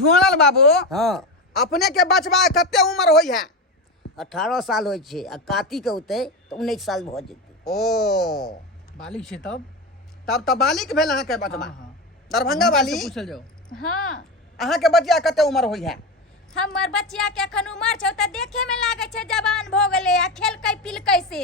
जुआनल बाबू हाँ अपने के बचबा कते उम्र होई है? 18 साल हो छे आ काती के होते तो 19 साल भ जेते। ओ बालिक छे तब तब तो बालिक भेल अहाँ के बचबा। हाँ। दरभंगा वाली पूछल जाओ। हाँ अहाँ के बचिया कते उम्र होई है? हमर बच्चिया के अखन उमर छै त देखे में लागे छै जवान भ गेले आ खेलकै पिलकै से।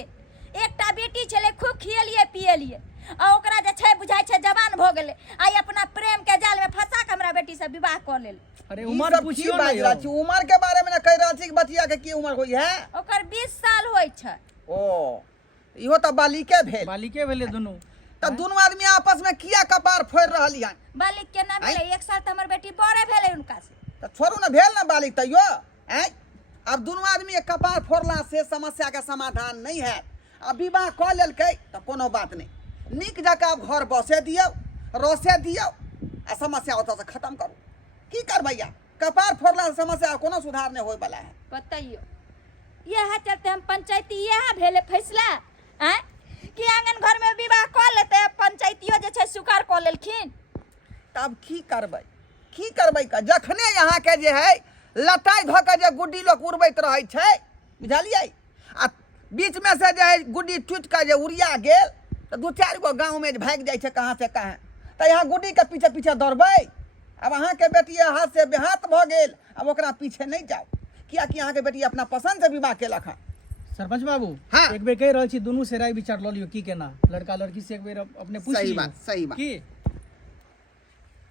एकटा बेटी छले खूब खियलिए पियलिए आ ओकरा जे छै बुझाय छै जवान भ गेले आई अपना प्रेम के जाल में फंसा के हमरा बेटी से विवाह क लेल। अरे ई उम्र सब की पूछियो बात ना छी? उम्र के बारे में न कह रहल छी कि बचिया के की उम्र होई है? ओकर 20 साल होय छै। ओ इहो त बालिके भेल। बालिके भेले दुनू। त दोनों आदमी आपस में किया कपार फोड़ रहली हन? बालिक के ना भेले 1 साल त हमर बेटी बड़े भेले उनका से। त छोड़ू न भेल न बालिक तैयो हैं। अब दोनों आदमी के कपार फोड़ला से समस्या का समाधान नहीं है। अब विवाह क लेलकै त कोनो बात नहीं, निक जका घर बसे दियो रोसे दियो आ समस्या ओत से खत्म करू। की करबैया कपार फोड़ला से समस्या कोनो सुधार नहीं होय वाला है। बताइयो यह चलते हम पंचायती यह भेले फैसला हैं कि आंगन घर में विवाह क लेते पंचायतियो जे छै स्वीकार क लेलखिन। तब की करबै का जखने यहाँ के जे है लटाई ध के जे गुड्डी लोग उड़बैत रहै छै बुझलियै आ बीच में से जे है गुड्डी टूट के जे उड़िया गेल तो 2-4 गो गांव में भाग जाय छै कहां से कहां। त यहाँ गुड्डी के पीछे पीछे दौड़बै। अब अहाँ के बेटी हाथ से बेहाथ भ गेल, अब ओकरा पीछे नहीं जाओ किया कि अहाँ के बेटी अपना पसंद से विवाह केलक हन। सरपंच बाबू हाँ। एक बेर कह रहल छी दुनू से राय विचार ल लियो की केना लड़का लड़की से एक बेर अपने पूछ सही लियो। बात सही बात। की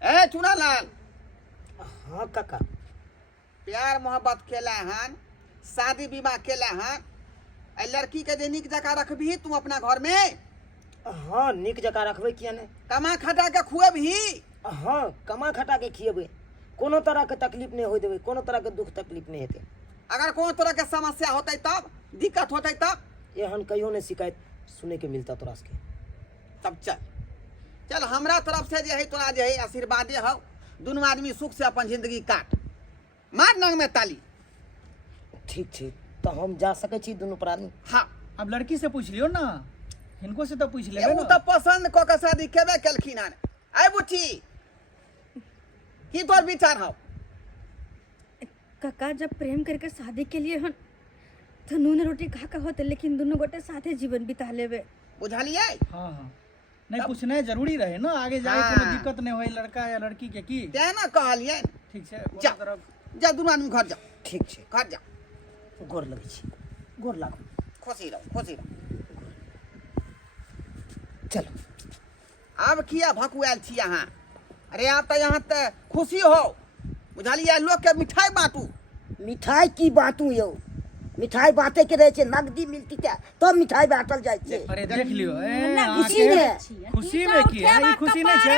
ए चुनालाल हाँ काका प्यार मोहब्बत केला हन, शादी विवाह केला हन, ए लड़की के जे निक जका रखबी तू अपना घर में, हाँ निक जका रखबे किया ने। कमा खटा के खुएबही। हाँ कमा खटा के खिएबे, कोनो तरह के तकलीफ नहीं होय देबे, कोनो तरह के दुख तकलीफ नहीं हेते। अगर कोनो तरह के समस्या होते तब दिक्कत होते तब एहन कहियो ने शिकायत सुने के मिलता तोरा के। तब चल हमरा तरफ से जे है तोरा जे है आशीर्वादे हो। दोनों आदमी सुख से अपन जिंदगी काट, मार नंग में ताली। ठीक ठीक तो हम जा सके छी दोनों प्राणी। हाँ अब लड़की से पूछ लियो ना, इनको से तो पूछ लेबे एगो ना। तो पसंद क के शादी केबे केलखिन हन। आई बुच्ची की तोर विचार हो? काका जब प्रेम करके शादी के लिए हन तो नून रोटी खा का होते, लेकिन दोनों गोटे साथे जीवन बिता लेवे। बुझलिए? हाँ हाँ नहीं पूछना जरूरी रहे ना, आगे जाए हाँ। कोनो दिक्कत नहीं होए लड़का या लड़की के की। ते ना कहलिए ठीक है जा। कोनो तरफ जा दोनों आदमी घर जा, ठीक छे घर जा। गोर लगे छी, गोर लागो। खुशी रहो खुशी रहो। चलो अब किया भकुआल छी अहाँ? अरे आप तो यहाँ ते खुशी हो बुझलिए, लोग के मिठाई बांटू। मिठाई की बातू यो, मिठाई बांटे के रहे छे, नगदी मिलती क्या तो मिठाई बांटल जाय छे। अरे देख लियो खुशी में खुशी में की है, ई खुशी नहीं छे।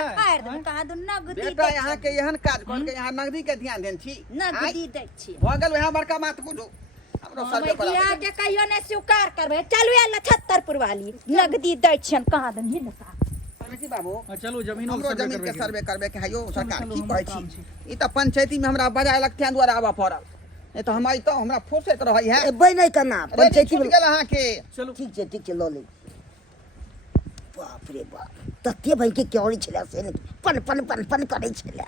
कहा दो नगदी बेटा यहाँ के एहन काज कर के यहाँ नगदी के ध्यान देन छी। नगदी दै छी। भ गेल वहाँ बड़का बात बुझू। हमरो सर्वे पर मैया के कहियो ने स्वीकार करबे। चलू या 76 वाली नगदी दै छियन कहा दन ही ना। परमेश्वर बाबू चलो जमीन हमरो जमीन के सर्वे करबे के हयो सरकार चलो, की हमरो कहै काम छी। ई त पंचायती में हमरा बजाय लगते द्वारा आबा पड़ल, नहीं तो हम आई तो हमरा फुसैत रहै है। एबै नहीं करना पंचायती छूट में। गेल अहाँ के। चलो ठीक छे लो ले। बाप रे बाप तते भाई के क्योरी छले से ने पन पन पन पन करे छले।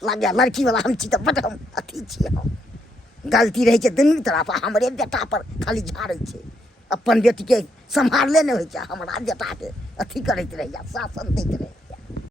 लागे लड़की वाला हम छी त बड हम अथी छी। हम गलती रहे छे दुनू तरफ, हमरे बेटा पर खाली झाड़े छे। अपन बेटी के संभालले नहीं होय छे, हमरा बेटा के अथी करैत रहे, शासन दैत रहे।